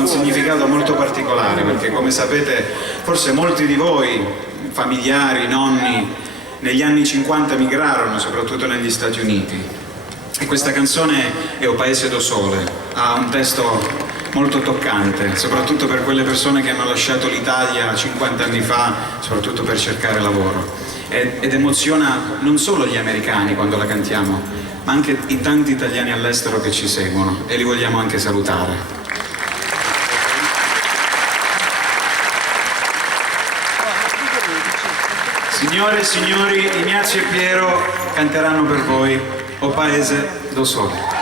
un significato molto particolare, perché come sapete forse molti di voi, familiari, nonni, negli anni 50 migrarono soprattutto negli Stati Uniti, e questa canzone è O Paese do Sole, ha un testo molto toccante, soprattutto per quelle persone che hanno lasciato l'Italia 50 anni fa, soprattutto per cercare lavoro, ed emoziona non solo gli americani quando la cantiamo, ma anche i tanti italiani all'estero che ci seguono, e li vogliamo anche salutare. Signore e signori, Ignazio e Piero canteranno per voi O Paese do Sole.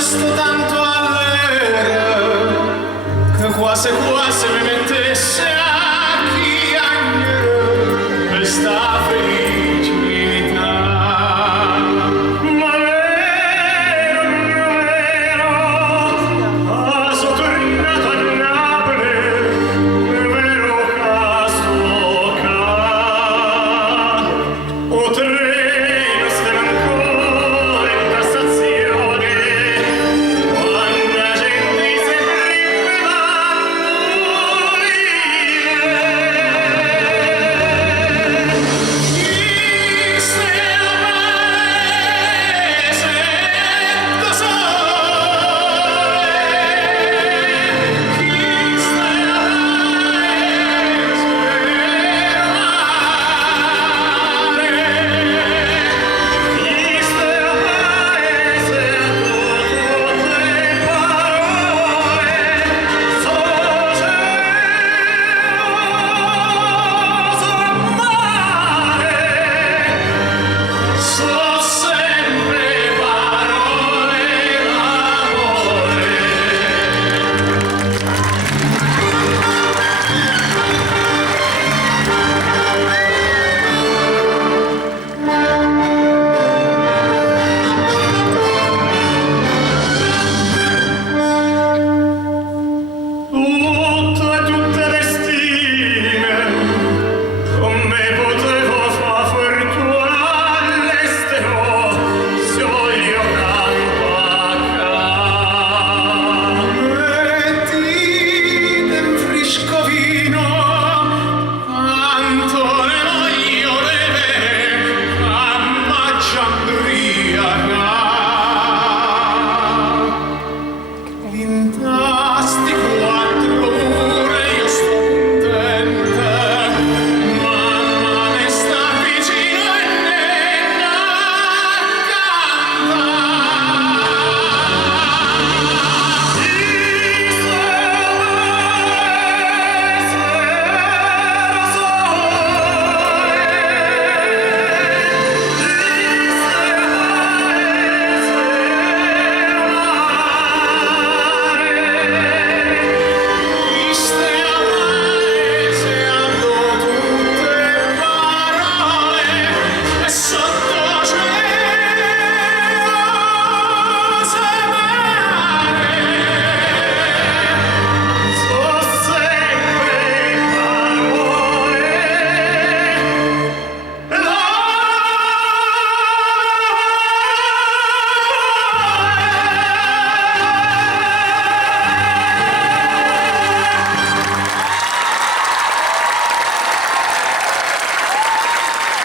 Sto tanto allegre che quasi mi mettesse a piangere.